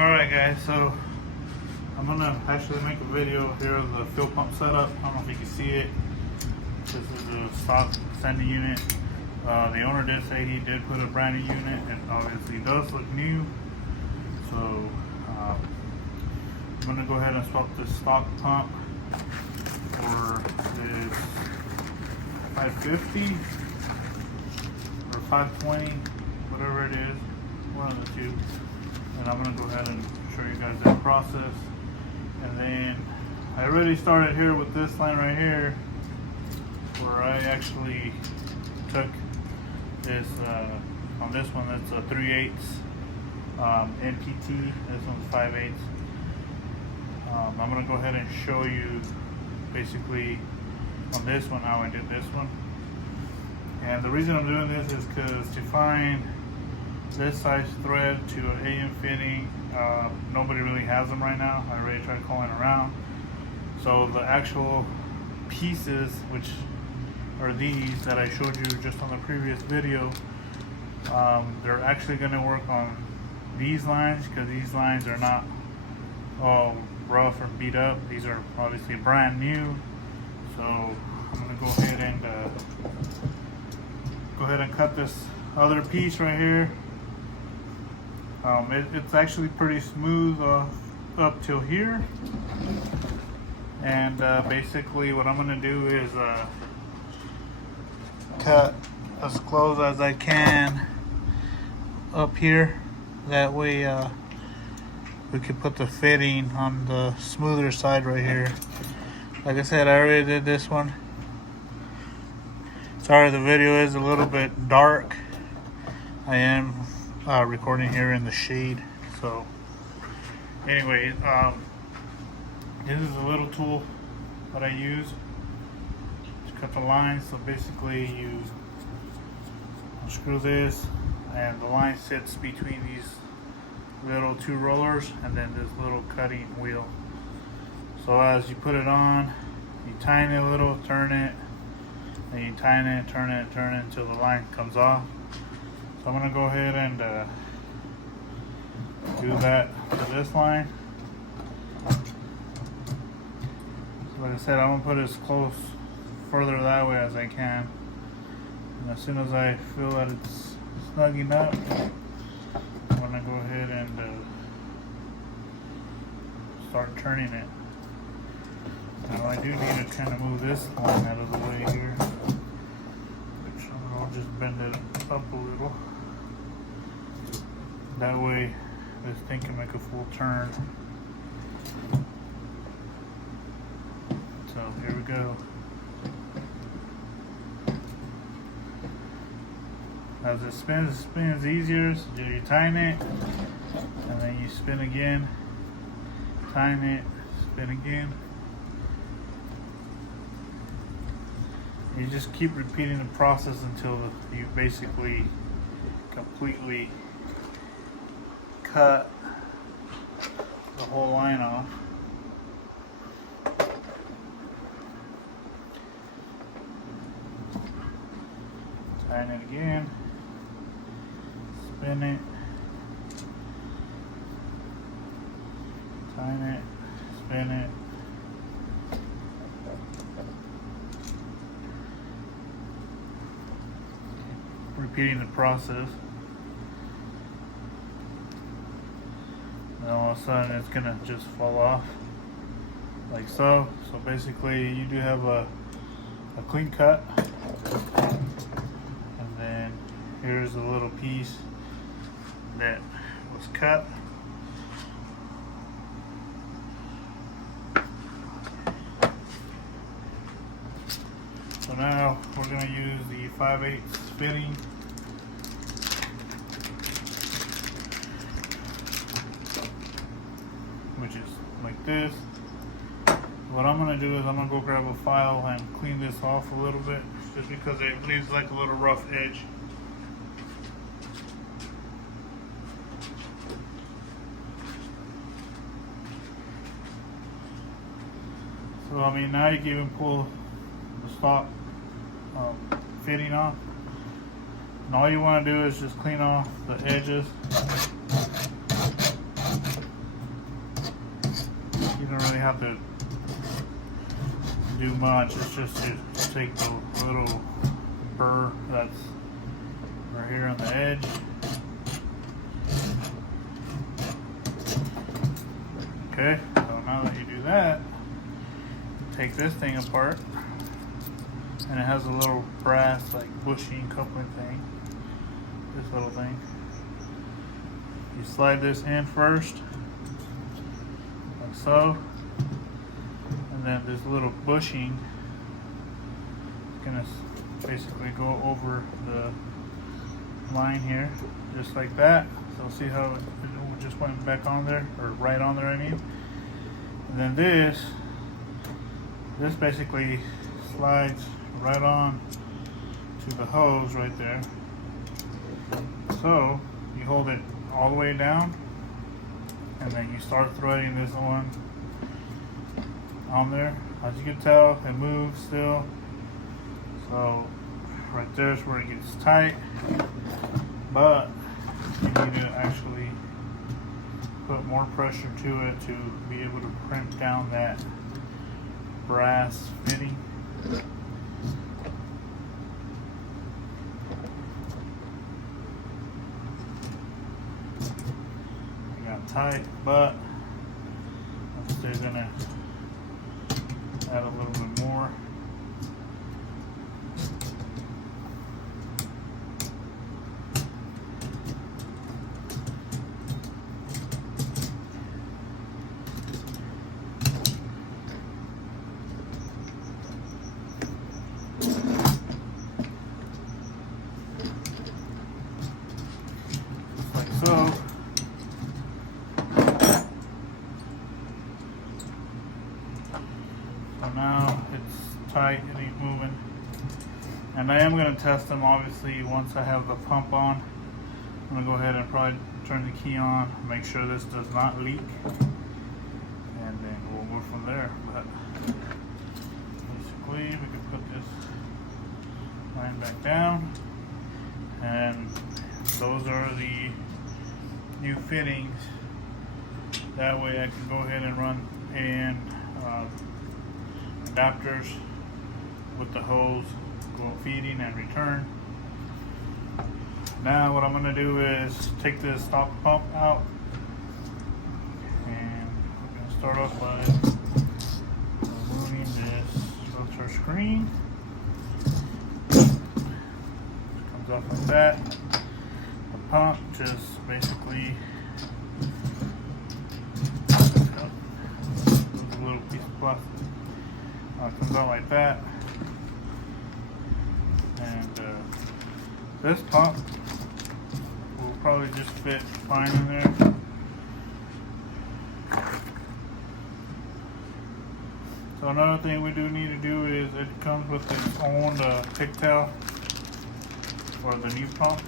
Alright guys, so I'm gonna actually make a video here of the fuel pump setup. I don't know if you can see it. This is a stock sending unit. The owner did say he did put a brand new unit. It obviously does look new. So I'm gonna go ahead and swap this stock pump for this 550 or 520, whatever it is, one of the two. And I'm gonna go ahead and show you guys that process. And then I already started here with this line right here, where I actually took this on this one. That's a 3/8 NPT. This one's 5/8. I'm gonna go ahead and show you basically on this one how I did this one. And the reason I'm doing this is because to find this size thread to an AM fitting, nobody really has them right now. I already tried calling around. So the actual pieces, which are these that I showed you just on the previous video, they're actually going to work on these lines, because these lines are not all rough or beat up. These are obviously brand new. So I'm going to go ahead and cut this other piece right here. It's actually pretty smooth up till here, and basically what I'm going to do is cut as close as I can up here. That way we can put the fitting on the smoother side right here. Like I said, I already did this one. Sorry the video is a little bit dark. I am recording here in the shade. So anyway, this is a little tool that I use to cut the lines. So basically you screw this, and the line sits between these little two rollers and then this little cutting wheel. So as you put it on, you tighten it a little, turn it, and you tighten it, turn it until the line comes off. So I'm going to go ahead and do that to this line. So like I said, I'm going to put it as close, further that way as I can. And as soon as I feel that it's snugging up, I'm going to go ahead and start turning it. Now I do need to kind of move this line out of the way here, which I'll just bend it up a little. That way this thing can make a full turn. So here we go. As it spins easier, so you tighten it, and then you spin again, tighten it, spin again. You just keep repeating the process until you basically completely cut the whole line off. Tighten it again, spin it, tighten it, spin it. Repeating the process. And all of a sudden it's gonna just fall off like so. So basically you do have a clean cut, and then here's a little piece that was cut. So now we're going to use the 5/8 fitting. Which is like this. What I'm going to do is I'm going to go grab a file and clean this off a little bit, just because it leaves like a little rough edge. So I mean, now you can even pull the stock fitting off. And all you want to do is just clean off the edges. You don't really have to do much. It's just to take the little burr that's right here on the edge. Okay, so now that you do that, take this thing apart, and it has a little brass like bushing coupling thing. This little thing. You slide this in first, like so, and then this little bushing is gonna basically go over the line here, just like that. So see how it just went back on there, or right on there, I mean. And then this basically slides right on to the hose right there. So you hold it all the way down, and then you start threading this one on there. As you can tell, it moves still. So right there is where it gets tight, but you need to actually put more pressure to it to be able to crimp down that brass fitting. It got tight, but I'm still gonna add a little bit more. So now it's tight, it ain't moving. And I am going to test them obviously once I have the pump on. I'm going to go ahead and probably turn the key on, make sure this does not leak, and then we'll go from there. But basically we can put this line back down, and those are the new fittings. That way I can go ahead and run in adapters with the hose, go feeding and return. Now what I'm going to do is take this stop pump out, and we're going to start off by removing this filter screen. Comes off like that. The pump just basically a little piece of plastic. It comes out like that, and this pump will probably just fit fine in there. So another thing we do need to do is it comes with its own pigtail for the new pump.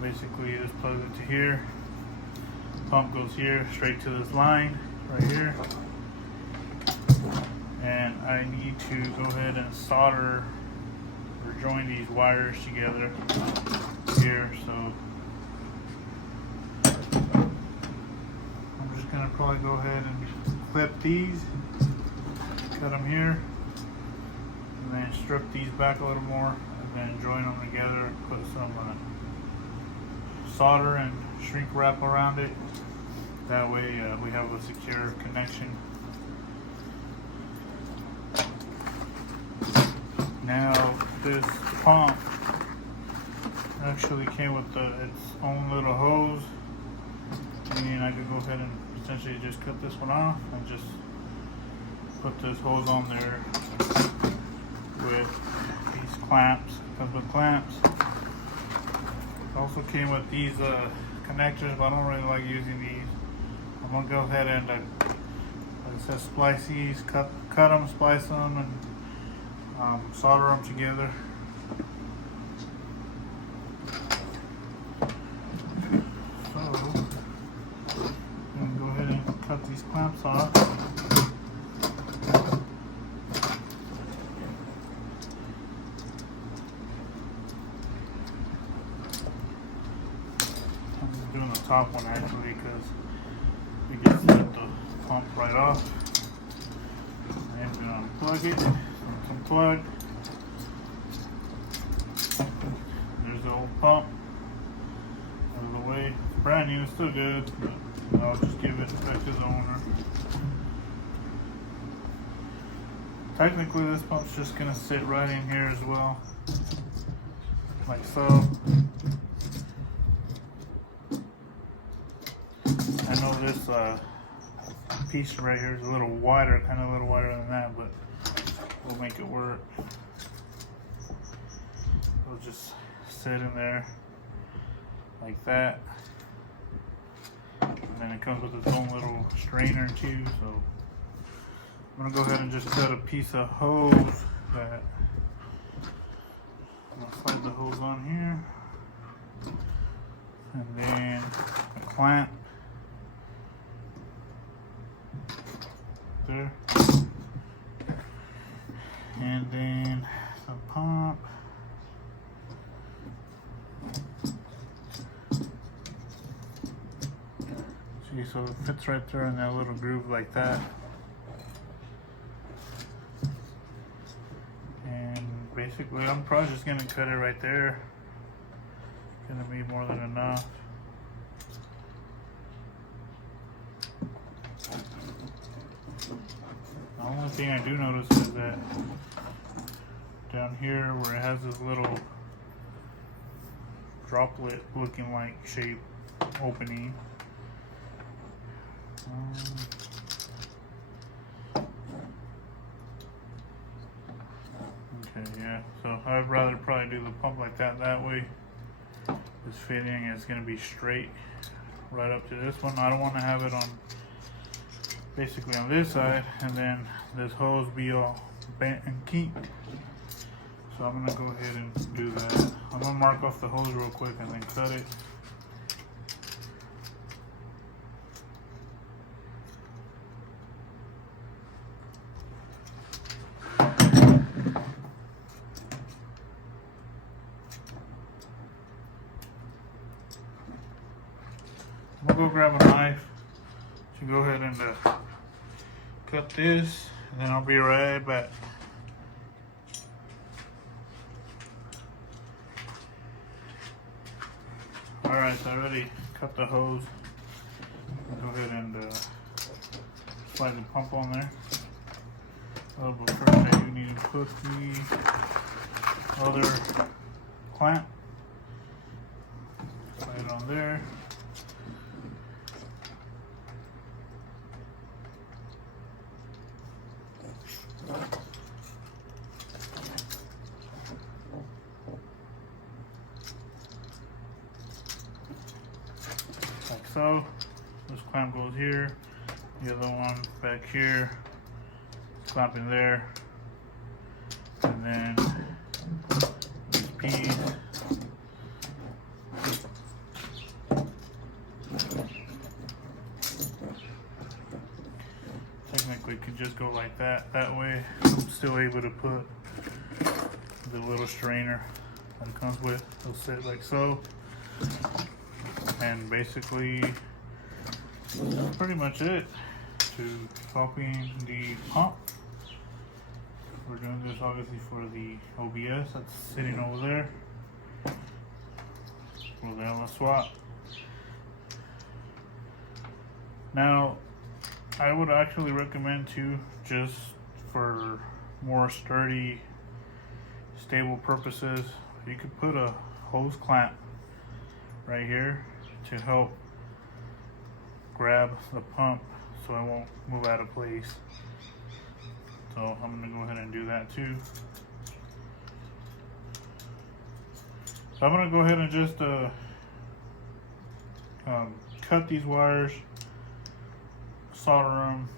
Basically, it just plugs it to here. Pump goes here, straight to this line right here. And I need to go ahead and solder or join these wires together here. So I'm just gonna probably go ahead and clip these, cut them here, and then strip these back a little more, and then join them together and put some solder and shrink wrap around it. That way we have a secure connection. Now this pump actually came with its own little hose, and I could go ahead and essentially just cut this one off and just put this hose on there with these clamps. It comes with clamps. It also came with these connectors, but I don't really like using these. I'm gonna go ahead and like it says splice these, cut them, splice them, and solder them together. So I'm gonna go ahead and cut these clamps off. top one actually, because we can set the pump right off. And we unplug it. It's unplugged. There's the old pump. Out of the way. It's brand new, it's still good, but I'll just give it back to the owner. Technically, this pump's just gonna sit right in here as well, like so. I know this piece right here is a little wider, kind of a little wider than that, but we'll make it work. It'll just sit in there like that. And then it comes with its own little strainer too, so I'm gonna go ahead and just cut a piece of hose that I'm gonna slide the hose on here, and then a clamp there, and then a pump. See, so it fits right there in that little groove like that. Basically, I'm probably just gonna cut it right there. Gonna be more than enough. The only thing I do notice is that down here where it has this little droplet looking like shape opening. Okay, yeah, so I'd rather probably do the pump like that. That way this fitting is going to be straight right up to this one. I don't want to have it on basically on this side and then this hose be all bent and kinked. So I'm going to go ahead and do that. I'm going to mark off the hose real quick and then cut it. I'm gonna go grab a knife to go ahead and cut this, and then I'll be right back. Alright, so I already cut the hose. Go ahead and slide the pump on there. But first I do need to put the other clamp. Slide it on there. Like so. This clamp goes here, the other one back here, clamp in there, and then this piece technically could just go like that. That way I'm still able to put the little strainer that it comes with. It'll sit like so. And basically, that's pretty much it to swapping the pump. We're doing this obviously for the OBS that's sitting over there. We're gonna swap. Now, I would actually recommend to just for more sturdy, stable purposes, you could put a hose clamp right here to help grab the pump so it won't move out of place. So I'm going to go ahead and do that too. So I'm going to go ahead and just cut these wires, solder them,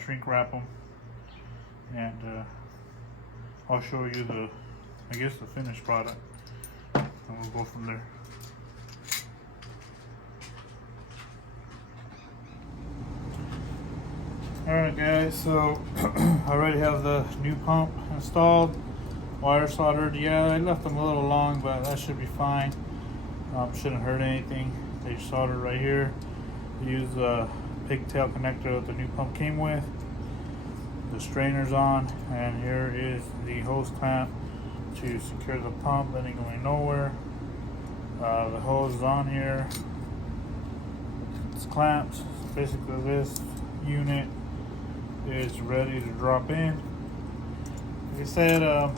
shrink wrap them, and I'll show you the finished product, and we'll go from there. Alright guys, so I already have the new pump installed, wire soldered. Yeah, I left them a little long, but that should be fine. Shouldn't hurt anything. They soldered right here. Use the pigtail connector that the new pump came with. The strainer's on, and here is the hose clamp to secure the pump. That ain't going nowhere. The hose is on here. It's clamped. So basically, this unit is ready to drop in. Like I said,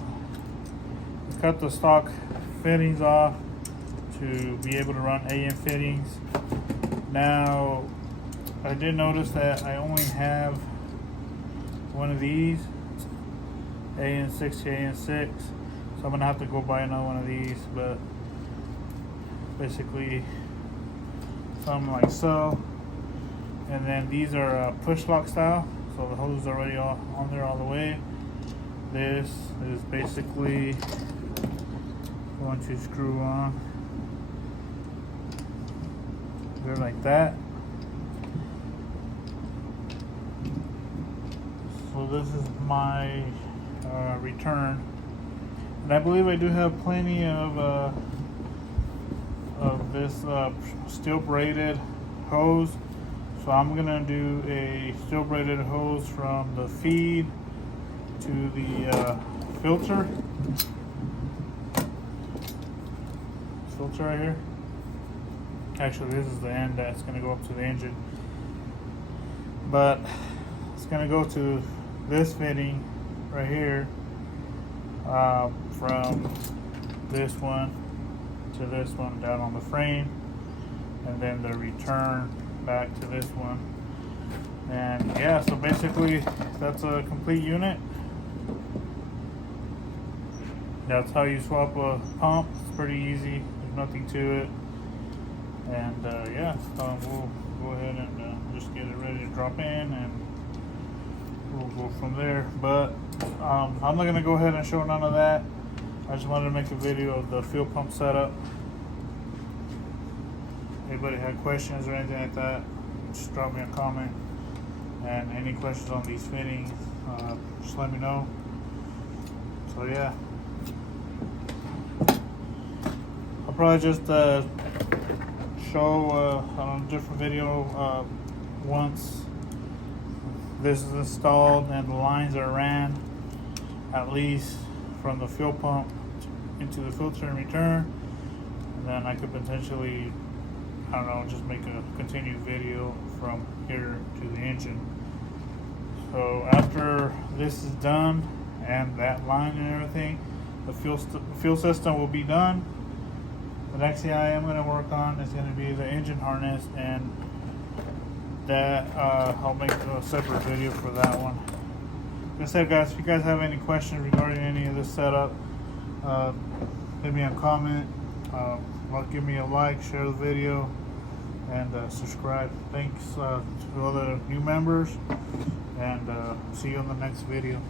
cut the stock fittings off to be able to run AN fittings. Now, I did notice that I only have one of these, AN6 to AN6, so I'm gonna have to go buy another one of these. But basically, something like so. And then these are push lock style, so the hose is already on there all the way. This is basically going to screw on there like that. So this is my return, and I believe I do have plenty of this steel braided hose. So I'm gonna do a steel braided hose from the feed to the filter right here. Actually, this is the end that's gonna go up to the engine, but it's gonna go to this fitting right here, from this one to this one down on the frame, and then the return back to this one. And yeah, so basically that's a complete unit. That's how you swap a pump. It's pretty easy, there's nothing to it. And yeah, we'll go ahead and just get it ready to drop in, and we'll go from there. But I'm not going to go ahead and show none of that. I just wanted to make a video of the fuel pump setup. Anybody had questions or anything like that, just drop me a comment. And any questions on these fittings, just let me know. So yeah, I'll probably just show on a different video once this is installed and the lines are ran, at least from the fuel pump into the filter and return, and then I could potentially, I don't know, just make a continued video from here to the engine. So after this is done and that line and everything, the fuel system will be done. The next thing I am going to work on is going to be the engine harness, and that I'll make a separate video for that one. Like I said, guys, if you guys have any questions regarding any of this setup, leave me a comment. Give me a like, share the video, and subscribe. Thanks to all the new members, and see you on the next video.